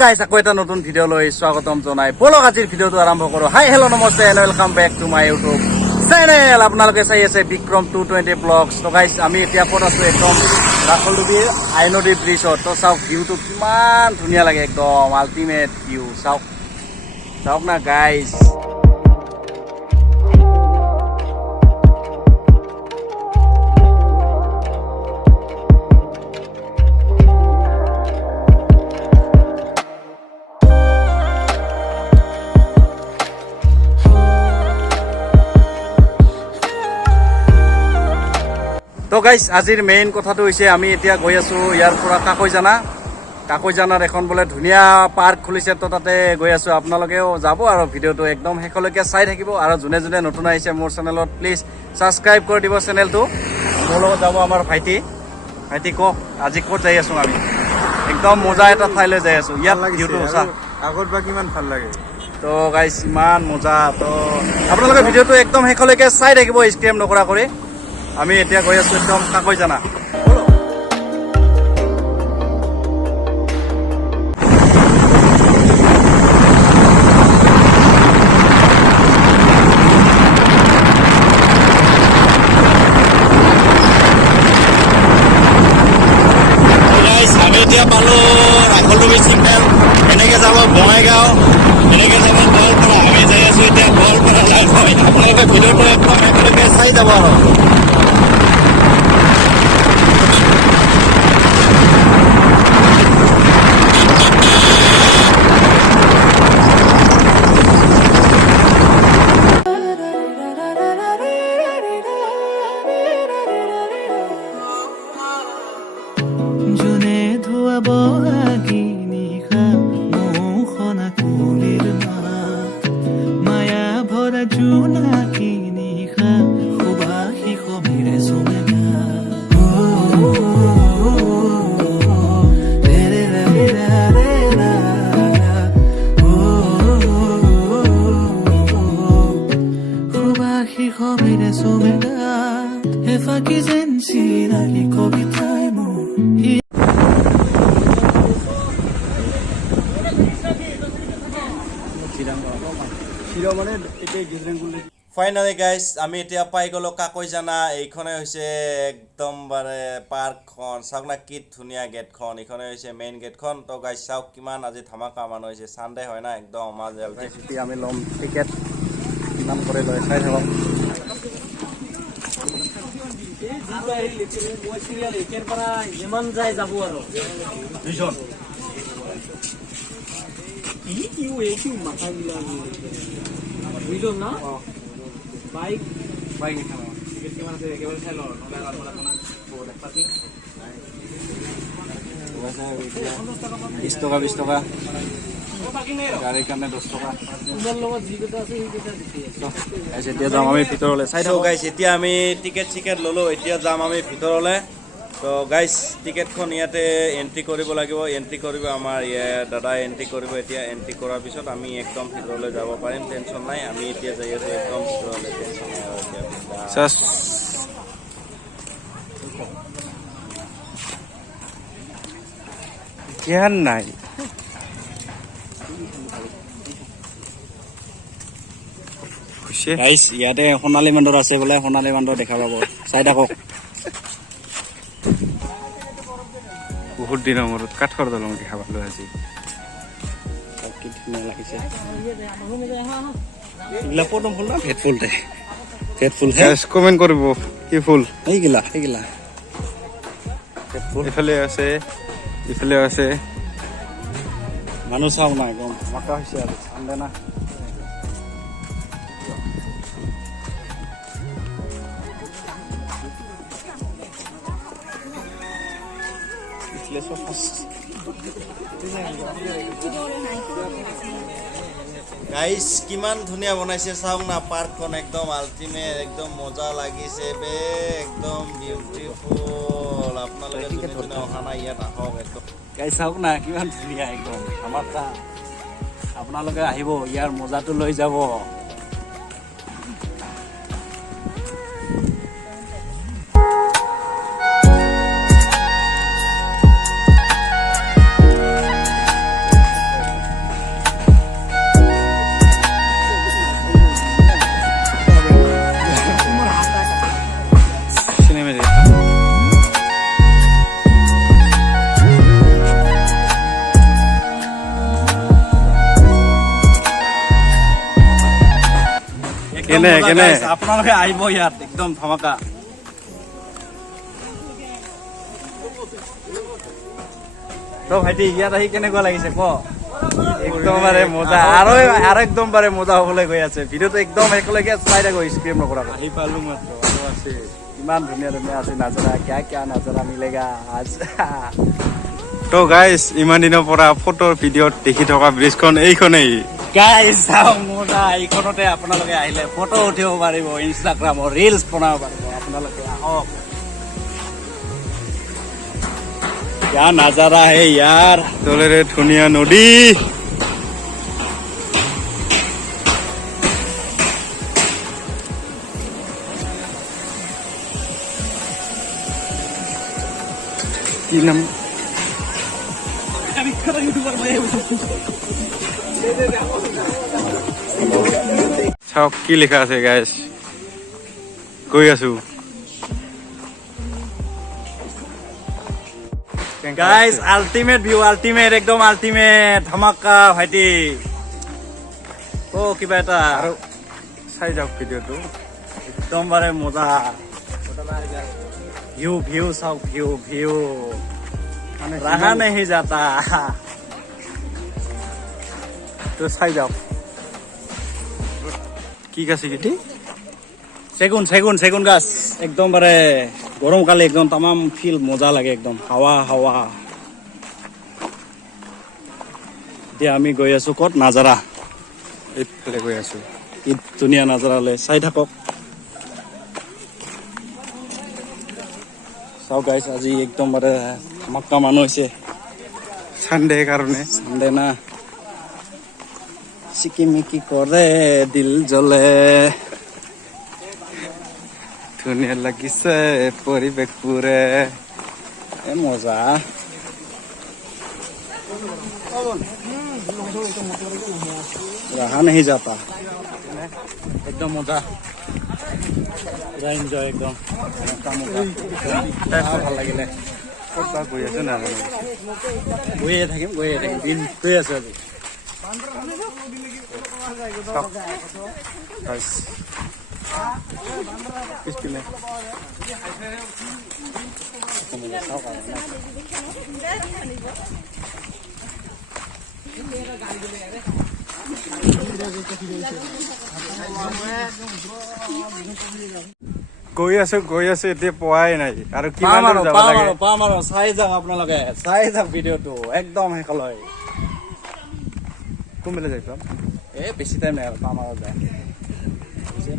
Guys আকৌ এটা নতুন ভিডিও লৈ স্বাগতম জনাই বলক আজিৰ ভিডিওটো আৰম্ভ কৰো হাই হেল্ল নমস্তে and welcome back to my YouTube channel আপোনালোকে চাই আছে বিক্ৰম 220 ব্লগছ তো গাইস আমি এতিয়া পত আছো একদম ৰাখলদুবি আইনদী ব্ৰিজত তো চাওক ভিউটো কিমান ধুনীয়া লাগে একদম আল্টিমেট ভিউ চাওক না গাইস তো গাইস আজিৰ মেইন কথাটো হৈছে আমি এতিয়া গৈ আছো ইয়াৰ পৰা কাকৈজানাৰ এখন বোলে ধুনীয়া পাৰ্ক খুলিছে তো তাতে গৈ আছো আপোনালোকেও যাব আৰু ভিডিওটো একদম শেষলৈকে চাই থাকিব আৰু যোনে যোনে নতুন আহিছে মোৰ চেনেলত প্লিজ সাবস্ক্ৰাইব কৰি দিব চেনেলটো মোৰ লগত যাব আমাৰ ভাইটি আজি ক'ত যাই আছো আমি একদম মজা এটা ঠাইলৈ যাই আছো ইয়াত ভিউটো চা আগত বা কিমান ভাল লাগে তো গাইস ইমান মজা তো আপোনালোকে ভিডিওটো একদম শেষলৈকে চাই থাকিব স্ক্ৰিম নকৰা কৰি আমি এতিয়া গৈ আছো একদম কাকৈজানা আমি এতিয়া পালো ৰাখলদুবি চিগনেল এনেকে যাব বঙাইগাঁও এনেকে যাব গোৱালপাৰা আমি যাই আছো এতিয়া গোৱালপাৰা আপোনালোকে ভিডিওটো একদম একেলগে চাই যাব আৰু ফাইনালি গাইস আমি এতিয়া পাই গলো কাকৈজানা এইখনে হৈছে একদম বাৰে পাৰ্কখন চাওক না কি ধুনীয়া গেটখন এইখনে হৈছে মেইন গেটখন তো গাইস চাওক কিমান আজি ধামাকা মানুহ হৈছে সানডে হয় না একদম মাজে এতিয়া আমি লম টিকেট কিমান করে লয় চাই থাকক যিমান যায় যাব আৰু দুইজন কি মাথা গিলা বুঝলাম না বাইক টিকেট কিমান আছে একেবাৰে চাই লওঁ নহ'লে আৰু মানে না বহুত পাতি 20 টকা গাড়ীৰ কাৰণে 10 টকা তোমাৰ লগত যিকেইটা আছে সেইকেইটা দিছে এতিয়া যাম আমি ভিতৰলৈ চাই থাকক গাইস এতিয়া আমি টিকেট ললো এতিয়া যাম আমি ভিতৰলৈ তো গাইস টিকেটখন ইয়াতে এন্ট্ৰি কৰিব লাগিব এন্ট্ৰি কৰিব আমাৰ দাদা এন্ট্ৰি কৰিব এতিয়া এন্ট্ৰি কৰাৰ পিছত আমি একদম ভিতৰলৈ যাব পাৰিম টেনচন নাই আমি এতিয়া যাই আছো একদম ভিতৰলৈ টেনচন নাই সাস জ্ঞান নাই গাইস ইয়াতে সোণালী বান্দৰ আছে বোলে সোণালী বান্দৰ দেখা পাব চাই থাকক বহুত দিনৰ মূৰত কাঠৰ দলং দেখা পালো আজি কি ধুনীয়া লাগিছে এইগিলা পদম ফুল না ভেট ফুল কমেন্ট কৰিব কি ফুল এইগিলা ইফালে আছে মানুহ চাওক না একদম মাকা হৈছে আৰু ঠাণ্ডা না গাইস কিমান ধুনীয়া বনাইছে চাওক না পাৰ্কখন একদম আল্টিমেট একদম মজা লাগিছে বে একদম বিউটিফুল আপোনালোকে যোনে অহা নাই ইয়াত আহক একদম গাইস চাওক না কিমান ধুনীয়া একদম আমাৰ আপোনালোকে আহিব ইয়াৰ মজাটো লৈ যাব কেনে কেনে আপোনালোকে আহিব ইয়াত একদম ধামাকা তো ভাইটি ইয়াত আহি কেনেকুৱা লাগিছে ক একদমবাৰে মজা আৰু একদমবাৰে মজা হ'বলৈ গৈ আছে ভিডিঅ'টো একদম একেলগে চাই থাকো স্ক্ৰীন নকৰাকৈ আহি পালো মাত্ৰ আৰু আছে ইমান ধুনীয়া ধুনীয়া আছে নাজাৰা কিয়া নাজাৰা মিলেগা আজ তো গাইজ ইমান দিনৰ পৰা ফটো ভিডিঅ'ত দেখি থকা ব্ৰিজখন এইখনেই গাইজ চাওক মজা এইখনতে আপোনালোকে আহিলে ফটো উঠিব পাৰিব ইনষ্টাগ্ৰামৰ ৰিলছ বনাব পাৰিব আপোনালোকে আহক কিয়া নাজাৰা হে ইয়াৰ তলেৰে ধুনীয়া নদী কি নাম চাওক কি লিখা আছে গাইজ গৈ আছো গাইজ আল্টিমেট ভিউ আল্টিমেট একদম আল্টিমেট ধামাকা ভাইটি অ কিবা এটা আৰু চাই যাওক ভিডিঅ'টো একদমবাৰে মজা ভিউ ভিউ চাওক ভিউ ভিউ মানে रहा नहीं जाता তো চাই যাওক কি কাছে কিটি চেগুন চেগুন চেগুন গাছ একদমবাৰে গৰমকালে একদম তামাম ফিল মজা লাগে একদম হাৱা হাৱা এতিয়া আমি গৈ আছো ক'ত নাজাৰা এইফালে গৈ আছো কি ধুনীয়া নাজাৰালৈ চাই থাকক চাওক গাইছ আজি একদমবাৰে ধামাকা মানুহ হৈছে চানডে কাৰণে চানডে না চিকিমিকি কৰে দিল জ্বলে ধুনীয়া লাগিছে পৰিৱেশবোৰে এ মজা रहा नहीं जाता एकदम मजा पूरा एन्जय एकदम ভাল লাগিলে ক'ত বা গৈ আছে নাজানো গৈয়ে থাকিম দিন গৈ আছো আজি পিছপিনে গৈ আছো এতিয়া পোৱাই নাই আৰু কিমান দূৰ যাব লাগে পাম আৰু চাই যাওক আপোনালোকে চাই যাওক ভিডিঅ'টো একদম শেষলৈ কোনফালে যাই পাম এ বেছি টাইম নাই আৰু পাম আৰু যায়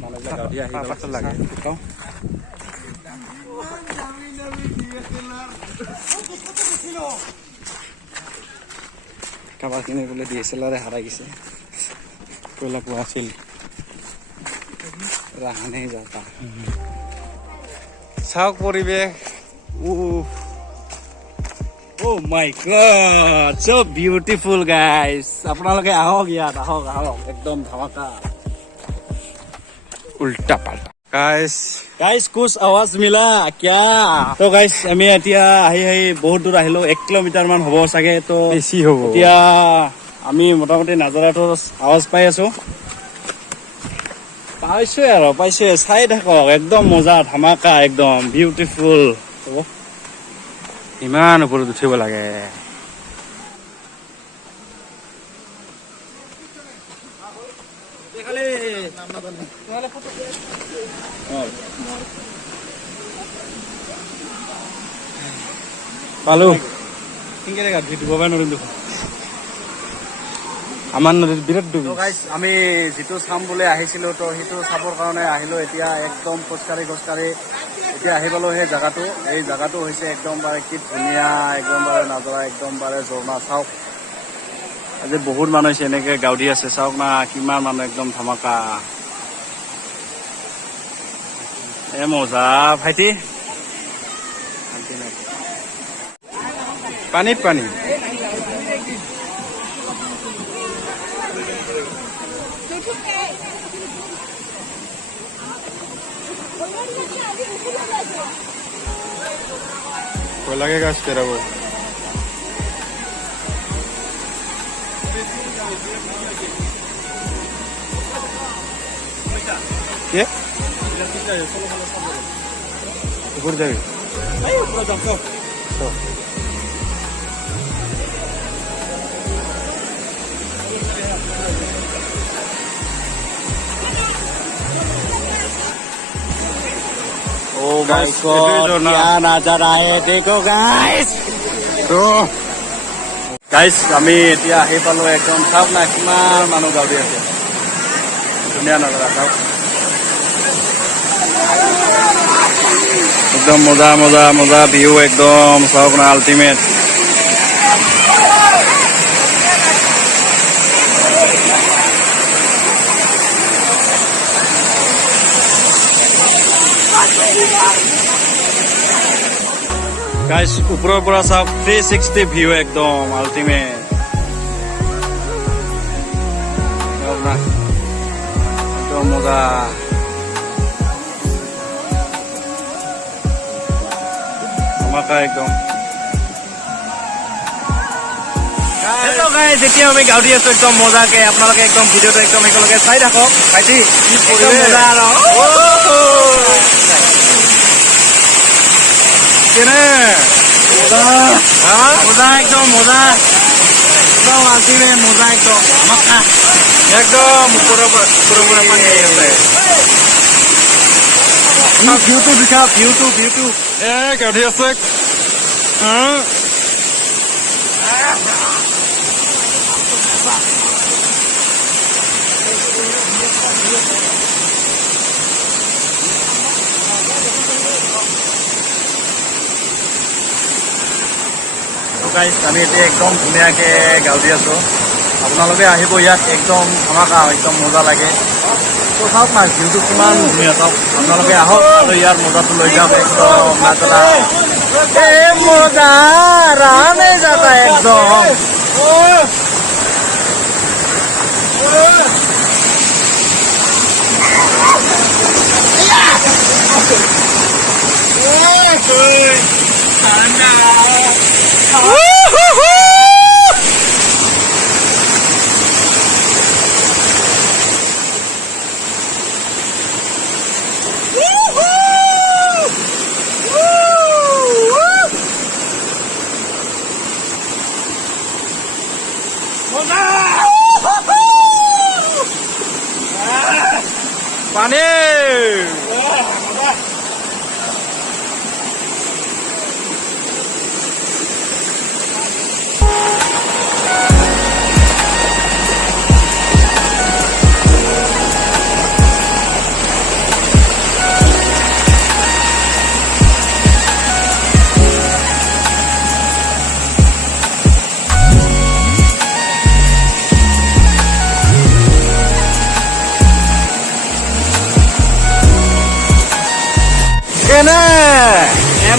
মানুহবিলাক গাড়ী আহি পাছত লাগে কাৰোবাৰ কিনে বোলে DSLR হাৰাই গৈছে কয়লা পোৱা আছিল रहा नहीं जाता চাওক পৰিৱেশ oh my God so beautiful guys আপোনালোকে আহক ইয়াত আহক একদম ধামাকা উল্টা পাল্টা গাইস गाइस कुछ आवाज मिला क्या तो गाइस আমি এতিয়া আহি বহুত দূৰ আহিলো 1 কিলোমিটাৰ মান হ'ব চাগে তো বেছি হ'ব এতিয়া আমি মোটামুটি নাজাৰাটো আৱাজ পাই আছো পাইছো চাই থাকক একদম মজা ধামাকা একদম বিউটিফুল ইমান ওপৰত উঠিব লাগে পালো আমাৰ নদীত বিৰাট ডুবি আমি যিটো চাম বুলি আহিছিলো তো সেইটো চাবৰ কাৰণে আহিলো এতিয়া একদম খোজকাঢ়ি এতিয়া আহি পালো সেই জাগাটো এই জাগাটো হৈছে একদমবাৰে কি ধুনীয়া একদমবাৰে নাজৰা একদমবাৰে ঝৰ্ণা চাওক আজি বহুত মানুহ হৈছে এনেকে গাউডি আছে চাওক না কিমান মানুহ একদম ধামাকা এ মজা ভাইটি পানীত পানী লাগে গাছ পেরাব কে ঘুরে যাবি Oh my God, क्या नजर आए देखो guys. Guys, আমি এতিয়া আহি পালো একদম চাওক না কিমান মানুহ গাঁৱত আছে ধুনীয়া নজৰা চাওক একদম মজা মজা মজা ভিউ একদম চাওক না আল্টিমেট গাইস উপৰৰ পৰা চাওক 360 ভিউ একদম আল্টিমেট একদম মজা ধমাকা একদম হেল্ল' গাইস এতিয়া আমি গাঁৱত আছো একদম মজাকে আপোনালোকে একদম ভিডিঅ'টো একদম একেলগে চাই থাকক ভাইটি একদম মজা আৰু কেনে মজা মজা একদম মজা একদম আল্টিমেট মজা একদম ধমাকা একদম ওপৰৰ পৰা পানী আহি আছে ভিউটো দেখা ভিউটো গাঁৱত আছে গাইস আমি এতিয়া একদম ধুনীয়াকে গাঁৱত আছো আপোনালোকে আহিব ইয়াত একদম ধমাকা একদম মজা লাগে তো চাওক না ভিউটো কিমান ধুনীয়া চাওক আপোনালোকে আহক আৰু ইয়াৰ মজাটো লৈ যাওক একদম নাজৰা মজা ৰামে যাতা একদম পানী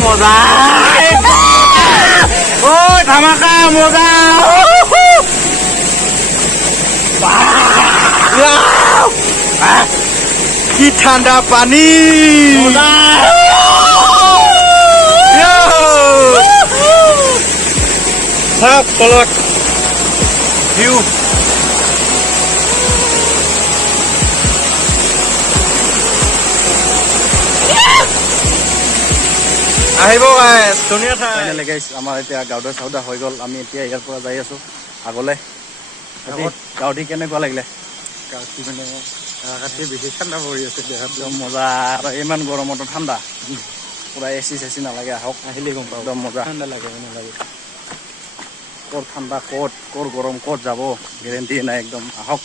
মজা ও ধামাকা মজা কি ঠাণ্ডা পানী তলত ভিউ আহিব গাইছ ধুনীয়া ঠাই ফাইনেলি গাইছ আমাৰ এতিয়া গাঁৱৰ চাউদা হৈ গ'ল আমি এতিয়া ইয়াৰ পৰা যাই আছো আগলে গাঁৱত কেনেকুৱা লাগিলে গাঁৱত মানে ৰাতি বেছি ঠাণ্ডা পৰি আছে দেহাত একদম মজা আৰু ইমান গৰমতো ঠাণ্ডা পুৰা এচি চেচি নালাগে আহক আহিলে গম পাওঁ একদম মজা ঠাণ্ডা লাগে নালাগে ক'ত ঠাণ্ডা ক'ত গৰম ক'ত যাব গেৰেণ্টি নাই একদম আহক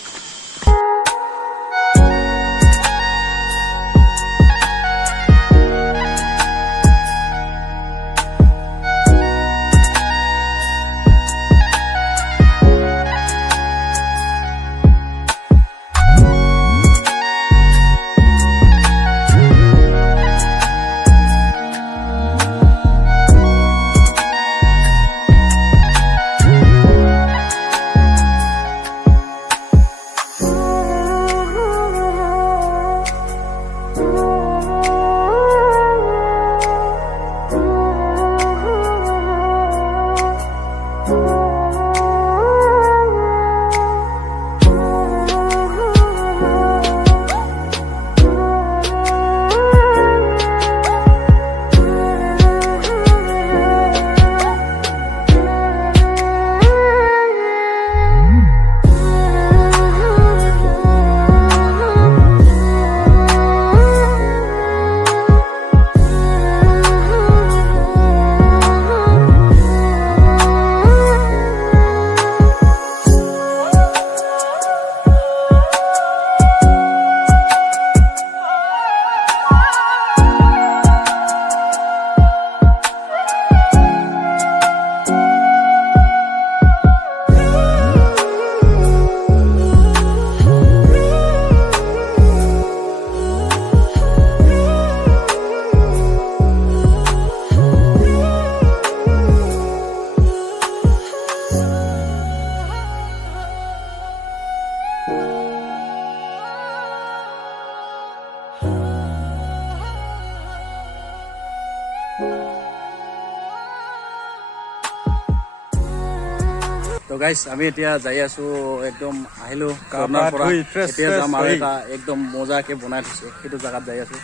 তো গাইজ আমি এতিয়া যাই আছো একদম আহিলো গা ঝৰ্ণাৰ পৰা ধুই, fresh, এতিয়া fresh যাম আৰু হৈ। এটা একদম মজাকে বনাই থৈছে সেইটো জাগাত যাই আছো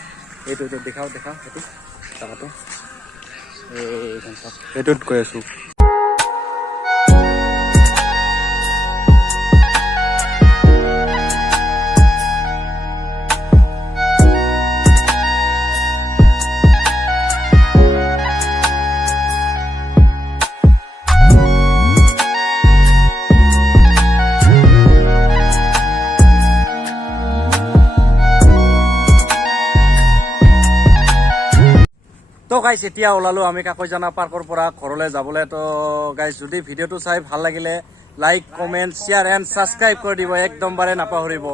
এইটো দেখাও সেইটো জাগাটো এইখন চাওক এইটোত কৈ আছো তো গাইজ এতিয়া ওলালো আমি কাকৈজানা পাৰ্কৰ পৰা ঘৰলৈ যাবলৈ তো গাইজ যদি ভিডিঅ'টো চাই ভাল লাগিলে like comment share and subscribe কৰি দিব একদম বাৰে নাপাহৰিব